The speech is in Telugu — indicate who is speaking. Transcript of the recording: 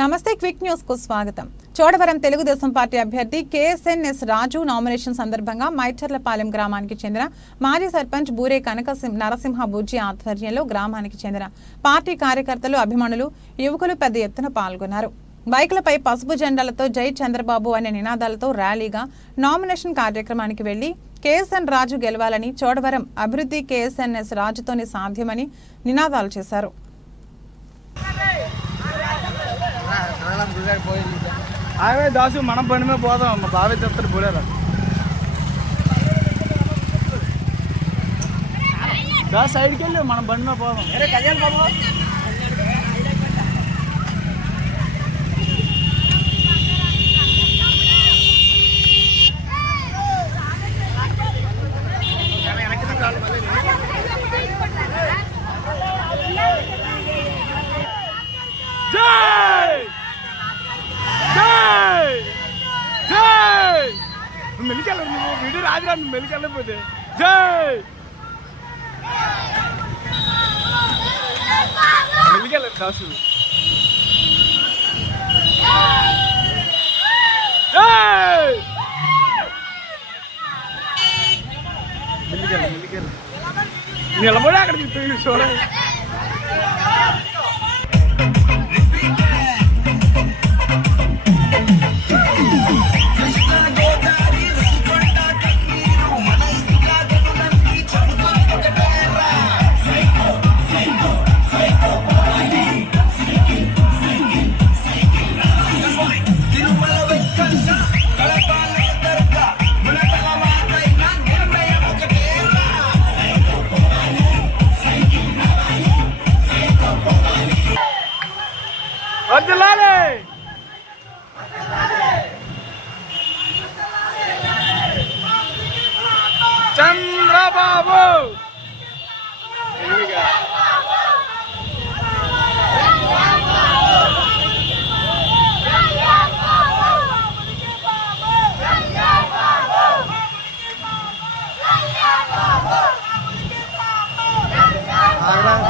Speaker 1: నమస్తే క్విక్ న్యూస్కు స్వాగతం. చోడవరం తెలుగుదేశం పార్టీ అభ్యర్థి కేఎస్ఎన్ఎస్ రాజు నామినేషన్ సందర్భంగా మైచర్లపాలెం గ్రామానికి చెందిన మాజీ సర్పంచ్ బూరే కనక నరసింహ బుజ్జి ఆధ్వర్యంలో గ్రామానికి చెందిన పార్టీ కార్యకర్తలు అభిమానులు యువకులు పెద్ద ఎత్తున పాల్గొన్నారు. బైకులపై పసుపు జెండాలతో జై చంద్రబాబు అనే నినాదాలతో ర్యాలీగా నామినేషన్ కార్యక్రమానికి వెళ్ళి కేఎస్ఎన్ రాజు గెలవాలని చోడవరం అభివృద్ధి కేఎస్ఎన్ఎస్ రాజుతోనే సాధ్యమని నినాదాలు చేశారు.
Speaker 2: ఆమె దాసు మనం పని మీద పోదాం మా బాబాయ్ చెప్తారు పోలేరా దా సైడ్కి వెళ్ళి మనం బండి మీద పోదాం. నువ్వు నువ్వు వీడియో రాదురా నువ్వు మెలికెళ్ళకపోతే జై! మెలికెళ్ళ దాసు. జై! నిలబడి అక్కడ చూడండి Anjalale! Chandra Babu! Thank you.